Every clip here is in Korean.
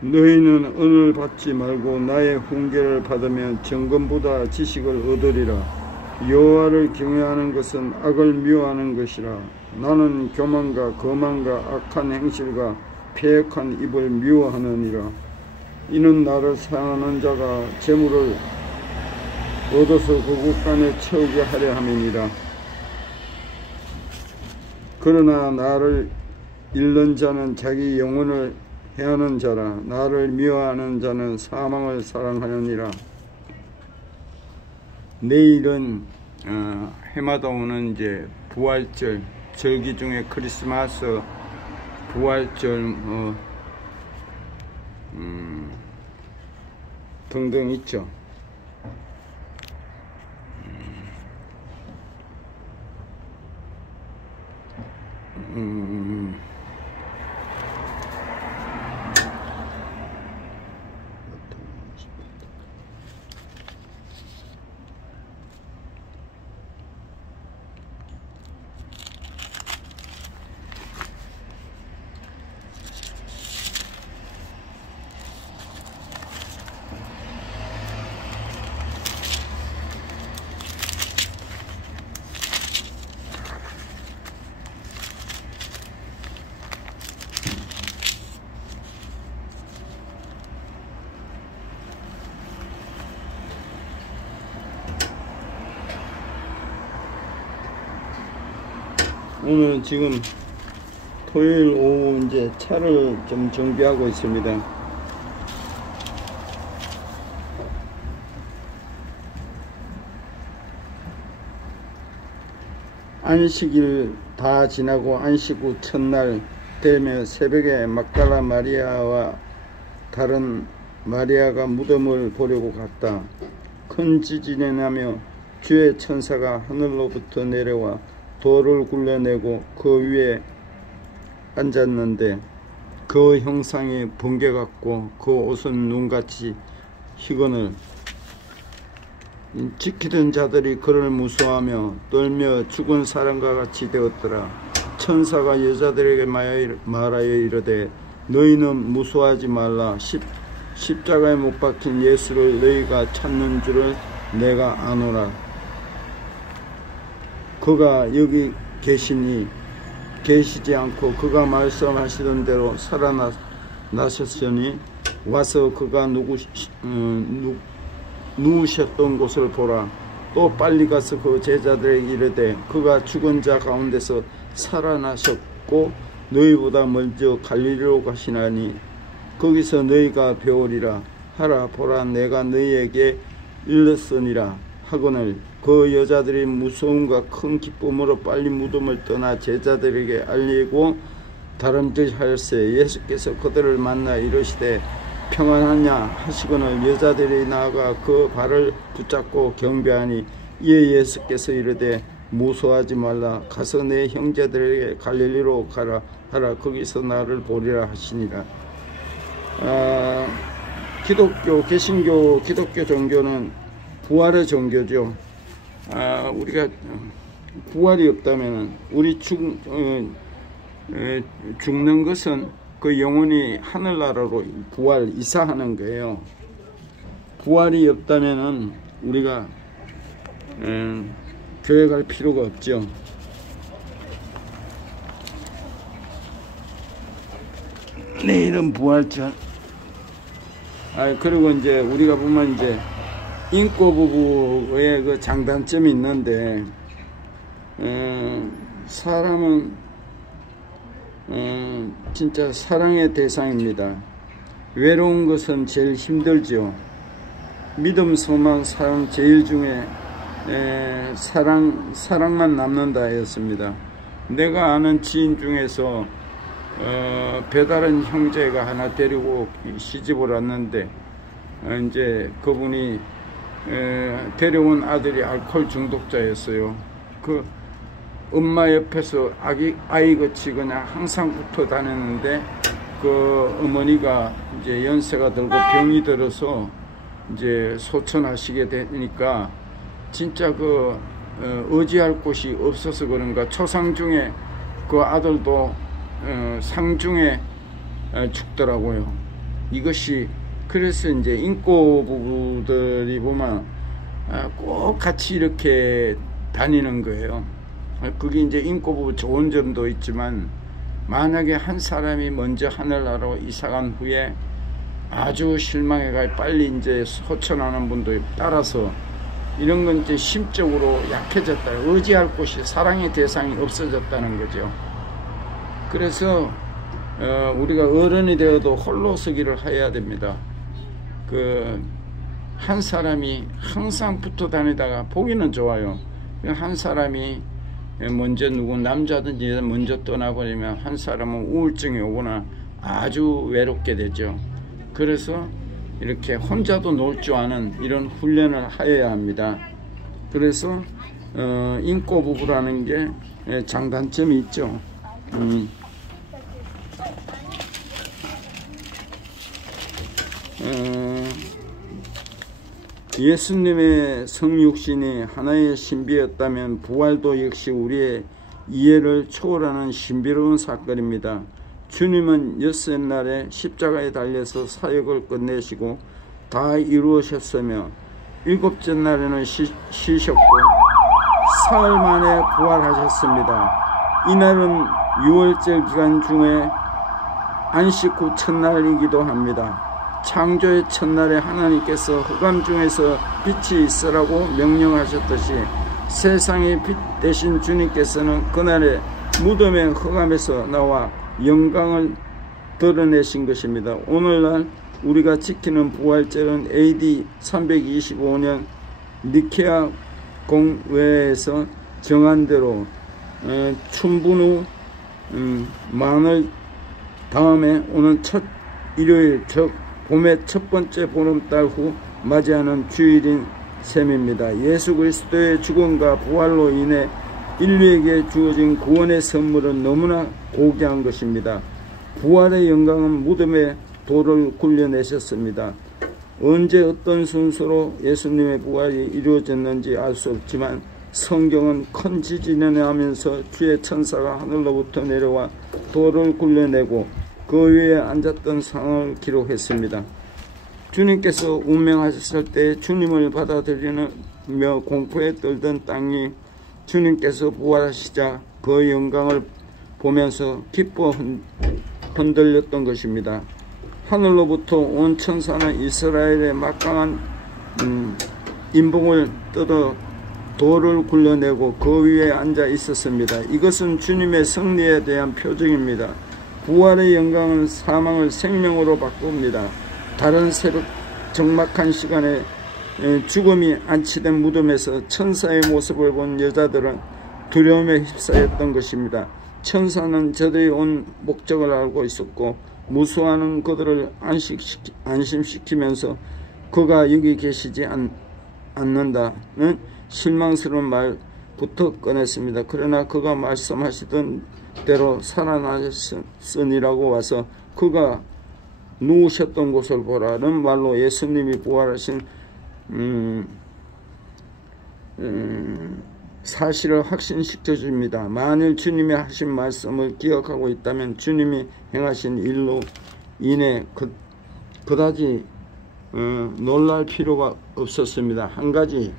너희는 은을 받지 말고 나의 훈계를 받으면 정금보다 지식을 얻으리라. 여호와를 경외하는 것은 악을 미워하는 것이라. 나는 교만과 거만과 악한 행실과 패역한 입을 미워하느니라. 이는 나를 사랑하는 자가 재물을 얻어서 그 곳간에 채우게 하려 함이니라. 그러나 나를 잃는 자는 자기 영혼을 해하는 자라. 나를 미워하는 자는 사망을 사랑하느니라. 내일은 해마다 오는 이제 부활절, 절기 중에 크리스마스, 부활절 등등 있죠. 오늘 지금 토요일 오후 이제 차를 좀 정비하고 있습니다. 안식일 다 지나고 안식 후 첫날 되며 새벽에 막달라 마리아와 다른 마리아가 무덤을 보려고 갔다. 큰 지진이 나며 주의 천사가 하늘로부터 내려와 돌을 굴려내고 그 위에 앉았는데 그 형상이 번개 같고 그 옷은 눈같이 희거늘. 지키던 자들이 그를 무서워하며 떨며 죽은 사람과 같이 되었더라. 천사가 여자들에게 말하여 이르되 너희는 무서워하지 말라. 십자가에 못 박힌 예수를 너희가 찾는 줄을 내가 아노라. 그가 여기 계시지 않고 그가 말씀하시던 대로 살아나셨으니 와서 그가 누우셨던 곳을 보라. 또 빨리 가서 그 제자들에게 이르되 그가 죽은 자 가운데서 살아나셨고 너희보다 먼저 갈릴리로 가시나니 거기서 너희가 배우리라 하라. 보라, 내가 너희에게 일렀으니라 하거늘. 그 여자들이 무서움과 큰 기쁨으로 빨리 무덤을 떠나 제자들에게 알리고 다름질하였으되 예수께서 그들을 만나 이르시되 평안하냐 하시거늘 여자들이 나아가 그 발을 붙잡고 경배하니 이에 예수께서 이르되 무서워하지 말라. 가서 내 형제들에게 갈릴리로 가라 하라. 거기서 나를 보리라 하시니라. 기독교, 개신교, 기독교 종교는 부활의 종교죠. 우리가 부활이 없다면 우리 죽는 것은 그 영혼이 하늘나라로 부활 이사하는 거예요. 부활이 없다면은 우리가 교회 갈 필요가 없죠. 내일은 부활절. 그리고 이제 우리가 보면 이제 인꼬 부부의 그 장단점이 있는데, 사람은 진짜 사랑의 대상입니다. 외로운 것은 제일 힘들죠. 믿음, 소망, 사랑 제일 중에 사랑만 남는다 했습니다. 내가 아는 지인 중에서 배다른 형제가 하나 데리고 시집을 왔는데 이제 그분이 데려온 아들이 알코올 중독자였어요. 그 엄마 옆에서 아이같이 그냥 항상 붙어 다녔는데 그 어머니가 이제 연세가 들고 병이 들어서 이제 소천하시게 되니까 진짜 그 의지할 곳이 없어서 그런가 초상 중에 그 아들도 상중에 죽더라고요. 이것이 그래서 이제 인꼬 부부들이 보면 꼭 같이 이렇게 다니는 거예요. 그게 이제 인꼬 부부 좋은 점도 있지만, 만약에 한 사람이 먼저 하늘나라로 이사간 후에 아주 실망해가 빨리 이제 소천하는 분도 따라서 이런 건 이제 심적으로 약해졌다, 의지할 곳이, 사랑의 대상이 없어졌다는 거죠. 그래서 우리가 어른이 되어도 홀로 서기를 해야 됩니다. 한 사람이 항상 붙어 다니다가 보기는 좋아요. 한 사람이 먼저 누구 남자든지 먼저 떠나버리면 한 사람은 우울증이 오거나 아주 외롭게 되죠. 그래서 이렇게 혼자도 놀 줄 아는 이런 훈련을 하여야 합니다. 그래서 인꼬 부부라는 게 장단점이 있죠. 예수님의 성육신이 하나의 신비였다면 부활도 역시 우리의 이해를 초월하는 신비로운 사건입니다. 주님은 여섯날에 십자가에 달려서 사역을 끝내시고 다 이루어졌으며 일곱째 날에는 쉬셨고 사흘 만에 부활하셨습니다. 이날은 유월절 기간 중에 안식 후 첫날이기도 합니다. 창조의 첫날에 하나님께서 흑암 중에서 빛이 있으라고 명령하셨듯이 세상의 빛 되신 주님께서는 그날에 무덤의 흑암에서 나와 영광을 드러내신 것입니다. 오늘날 우리가 지키는 부활절은 AD 325년 니케아 공회에서 정한 대로 춘분 후 만월 다음에 오는 첫 일요일, 즉 봄의 첫 번째 보름달 후 맞이하는 주일인 셈입니다. 예수 그리스도의 죽음과 부활로 인해 인류에게 주어진 구원의 선물은 너무나 고귀한 것입니다. 부활의 영광은 무덤에 돌을 굴려내셨습니다. 언제 어떤 순서로 예수님의 부활이 이루어졌는지 알 수 없지만 성경은 큰 지진을 하면서 주의 천사가 하늘로부터 내려와 돌을 굴려내고 그 위에 앉았던 상을 기록했습니다. 주님께서 운명하셨을 때 주님을 받아들이며 공포에 떨던 땅이 주님께서 부활하시자 그 영광을 보면서 기뻐 흔들렸던 것입니다. 하늘로부터 온 천사는 이스라엘의 막강한 인봉을 뜯어 돌을 굴려내고 그 위에 앉아 있었습니다. 이것은 주님의 승리에 대한 표징입니다. 부활의 영광은 사망을 생명으로 바꿉니다. 다른 새벽 적막한 시간에 죽음이 안치된 무덤에서 천사의 모습을 본 여자들은 두려움에 휩싸였던 것입니다. 천사는 저들이 온 목적을 알고 있었고 무수하는 그들을 안심시키면서 그가 여기 계시지 않는다는 실망스러운 말부터 꺼냈습니다. 그러나 그가 말씀하시던 대로 살아나셨으니라고 와서 그가 누우셨던 곳을 보라는 말로 예수님이 부활하신 사실을 확신시켜줍니다. 만일 주님이 하신 말씀을 기억하고 있다면 주님이 행하신 일로 인해 그다지 놀랄 필요가 없었습니다. 한 가지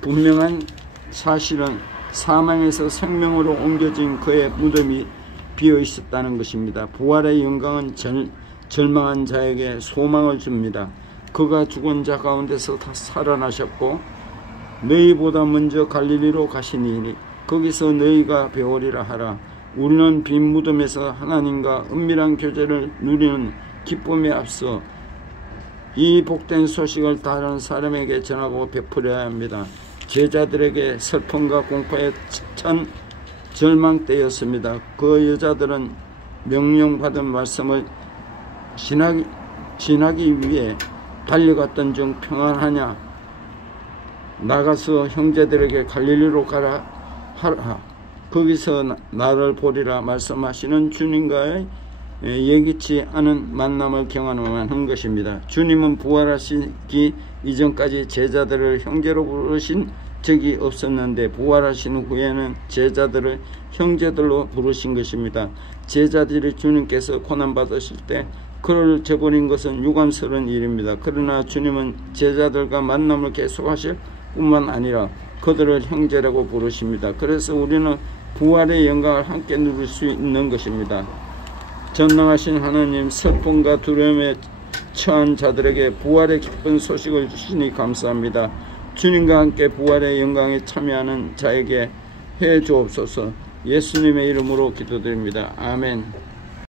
분명한 사실은 사망에서 생명으로 옮겨진 그의 무덤이 비어 있었다는 것입니다. 부활의 영광은 절망한 자에게 소망을 줍니다. 그가 죽은 자 가운데서 다 살아나셨고 너희보다 먼저 갈릴리로 가시니 거기서 너희가 배우리라 하라. 우리는 빈 무덤에서 하나님과 은밀한 교제를 누리는 기쁨에 앞서 이 복된 소식을 다른 사람에게 전하고 베풀어야 합니다. 제자들에게 슬픔과 공포의 천 절망 때였습니다. 그 여자들은 명령받은 말씀을 지나기 위해 달려갔던 중 평안하냐? 나가서 형제들에게 갈릴리로 가라 하라. 거기서 나를 보리라 말씀하시는 주님과의 예기치 않은 만남을 경험하는 것입니다. 주님은 부활하시기 이전까지 제자들을 형제로 부르신 적이 없었는데 부활하신 후에는 제자들을 형제들로 부르신 것입니다. 제자들이 주님께서 고난받으실 때 그를 저버린 것은 유감스러운 일입니다. 그러나 주님은 제자들과 만남을 계속하실 뿐만 아니라 그들을 형제라고 부르십니다. 그래서 우리는 부활의 영광을 함께 누릴 수 있는 것입니다. 전능하신 하나님, 슬픔과 두려움에 처한 자들에게 부활의 기쁜 소식을 주시니 감사합니다. 주님과 함께 부활의 영광에 참여하는 자에게 해 주옵소서. 예수님의 이름으로 기도드립니다. 아멘.